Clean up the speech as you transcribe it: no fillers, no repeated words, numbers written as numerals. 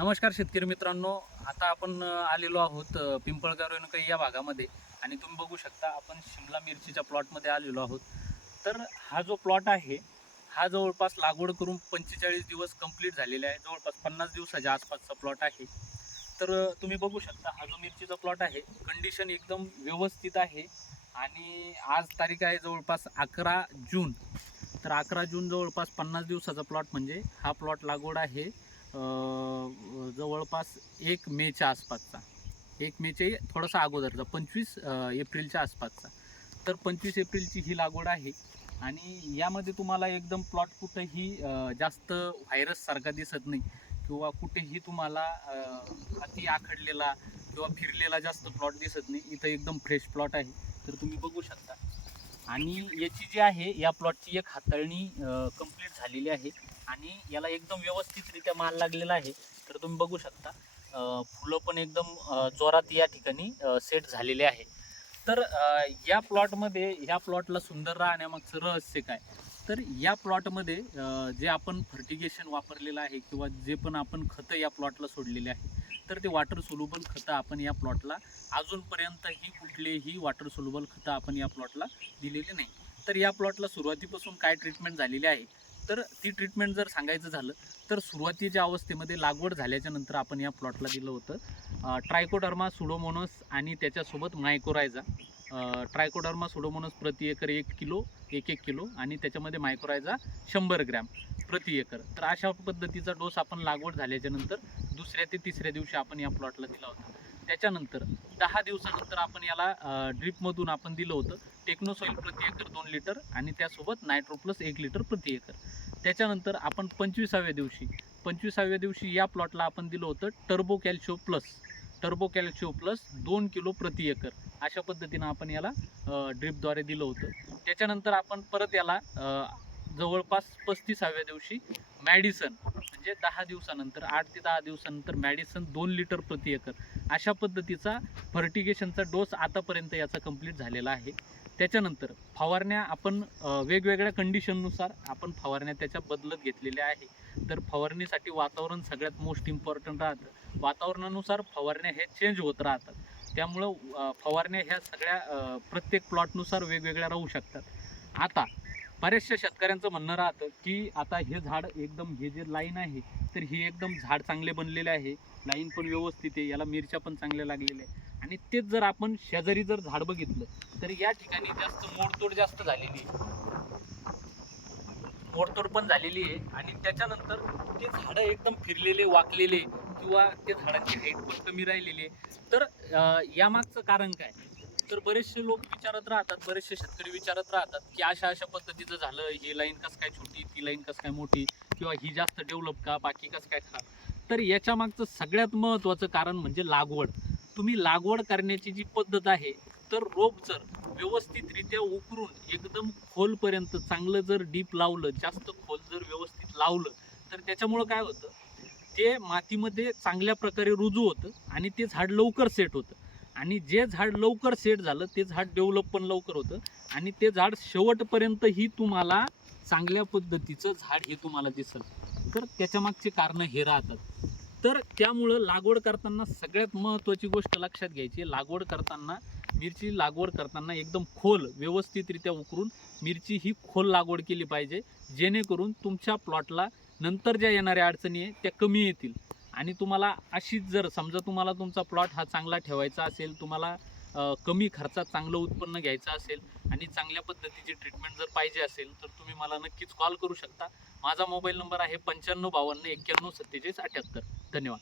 नमस्कार शेतकरी मित्रांनो. आता आपण आलेलो आहोत पिंपळगाव रेणुकाई या भागामध्ये आणि तुम्ही बघू शकता आपण शिमला मिरचीच्या प्लॉटमध्ये आलेलो आहोत. तर हा जो प्लॉट आहे हा जवळपास लागवड करून 45 दिवस कंप्लीट झालेले आहे. जवळपास 50 दिवसाच्या आसपासचा प्लॉट आहे. तर तुम्ही बघू शकता हा जो मिरचीचा प्लॉट आहे कंडिशन एकदम व्यवस्थित आहे. आणि आज तारीख आहे जवळपास 11 जून. तर 11 जून जवळपास 50 दिवसाचा प्लॉट म्हणजे हा प्लॉट लागवड आहे जवळपास 1 मेच्या आसपासचा. 1 मेचे थोडासा अगोदरचा 25 एप्रिलच्या आसपासचा. तर 25 एप्रिलची ही लागवड आहे. आणि यामध्ये तुम्हाला एकदम प्लॉट कुठंही जास्त व्हायरससारखा दिसत नाही किंवा कुठेही तुम्हाला अति आखडलेला किंवा फिरलेला जास्त प्लॉट दिसत नाही. इथं एकदम फ्रेश प्लॉट आहे. तर तुम्ही बघू शकता. आणि याची जी आहे या प्लॉटची एक हाताळणी कंप्लीट झालेली आहे आणि याला एकदम व्यवस्थितरित्या माल लागलेला आहे. तर तुम्ही बघू शकता फुलं पण एकदम जोरात या ठिकाणी सेट झालेले आहे. तर या प्लॉटमध्ये ह्या प्लॉटला सुंदर राहण्यामागचं रहस्य काय? तर या प्लॉटमध्ये जे आपण फर्टिगेशन वापरलेलं आहे किंवा जे पण आपण खतं या प्लॉटला सोडलेले आहे तर ते वॉटर सोल्युबल खतं आपण या प्लॉटला अजूनपर्यंतही कुठलेही वॉटर सोल्युबल खतं आपण या प्लॉटला दिलेले नाही. तर या प्लॉटला सुरुवातीपासून काय ट्रीटमेंट झालेली आहे तर ती ट्रीटमेंट जर सांगायचं झालं तर सुरुवातीच्या अवस्थेमध्ये लागवड झाल्याच्या नंतर आपण या प्लॉटला दिलं होतं ट्रायकोडर्मा सुडोमोनस आणि त्याच्यासोबत मायकोरायझा. ट्रायकोडर्मा सुडोमोनस प्रति एकर 1 किलो 1 किलो आणि त्याच्यामध्ये मायकोरायझा 100 ग्रॅम प्रति एकर. तर अशा पद्धतीचा डोस आपण लागवड झाल्याच्या नंतर दुसऱ्या ते तिसऱ्या दिवशी आपण या प्लॉटला दिला होता. त्याच्यानंतर 10 दिवसानंतर आपण याला ड्रीपमधून आपण दिलं होतं टेक्नोसॉईल प्रति एकर 2 लिटर आणि त्यासोबत नायट्रो प्लस 1 लिटर प्रति एकर. त्याच्यानंतर आपण 25व्या दिवशी या प्लॉटला आपण दिलं होतं टर्बो कॅल्शिओ प्लस 2 किलो प्रति एकर. अशा पद्धतीनं आपण याला ड्रीपद्वारे दिलं होतं. त्याच्यानंतर आपण परत याला जवळपास 35व्या दिवशी मॅडिसन म्हणजे 10 दिवसानंतर 8 ते 10 दिवसानंतर मॅडिसन 2 लिटर प्रति एकर अशा पद्धतीचा फर्टिगेशनचा डोस आतापर्यंत याचा कंप्लीट झालेला आहे. त्याच्यानंतर फवारण्या आपण वेगवेगळ्या कंडिशननुसार आपण फवारण्या त्याच्या बदलत घेतलेल्या आहे. तर फवारणीसाठी वातावरण सगळ्यात मोस्ट इम्पॉर्टंट राहतं. वातावरणानुसार फवारण्या हे चेंज होत राहतात. त्यामुळं फवारण्या ह्या सगळ्या प्रत्येक प्लॉटनुसार वेगवेगळ्या राहू शकतात. आता बऱ्याचशा शेतकऱ्यांचं म्हणणं राहतं की आता हे झाड एकदम हे जे लाईन आहे तर ही एकदम झाड चांगले बनलेले आहे, लाईन पण व्यवस्थित आहे, याला मिरच्या पण चांगल्या लागलेल्या आहे. आणि तेच जर आपण शेजारी जर झाड बघितलं तर या ठिकाणी जास्त मोडतोड जास्त झालेली आहे, मोडतोड पण झालेली आहे. आणि त्याच्यानंतर ते झाडं एकदम फिरलेले वाकलेले किंवा त्या झाडांची हाईट पण कमी राहिलेली आहे. तर यामागचं कारण काय? तर बरेचसे लोक विचारत राहतात, बरेचसे शेतकरी विचारत राहतात की अशा पद्धतीचं झालं, ही लाईन कसं काय छोटी, ती लाईन कसं काय मोठी, किंवा ही जास्त डेव्हलप का, बाकी कसं काय खराब. तर याच्या मागचं सगळ्यात महत्त्वाचं कारण म्हणजे लागवड. तुम्ही लागवड करण्याची जी पद्धत आहे तर रोप जर व्यवस्थितरित्या उकरून एकदम खोलपर्यंत चांगलं जर डीप लावलं, जास्त खोल जर व्यवस्थित लावलं तर त्याच्यामुळं काय होतं, ते मातीमध्ये चांगल्या प्रकारे रुजू होतं आणि ते झाड लवकर सेट होतं. आणि जे झाड लवकर सेट झालं ते झाड डेव्हलप पण लवकर होतं आणि ते झाड शेवटपर्यंतही तुम्हाला चांगल्या पद्धतीचं झाड हे तुम्हाला दिसेल. तर त्याच्यामागचे कारणं हे राहतात. तर त्यामुळं लागवड करताना सगळ्यात महत्त्वाची गोष्ट लक्षात घ्यायची, मिरची लागवड करताना एकदम खोल व्यवस्थितरित्या उकरून मिरची ही खोल लागवड केली पाहिजे, जेणेकरून तुमच्या प्लॉटला नंतर ज्या येणाऱ्या अडचणी आहे त्या कमी येतील. आणि तुम्हाला अशीच जर समजा तुम्हाला तुमचा प्लॉट हा चांगला ठेवायचा असेल, तुम्हाला कमी खर्चात चांगलं उत्पन्न घ्यायचं असेल आणि चांगल्या पद्धतीची ट्रीटमेंट जर पाहिजे असेल तर तुम्ही मला नक्कीच कॉल करू शकता. माझा मोबाईल नंबर आहे 9552914778. धन्यवाद.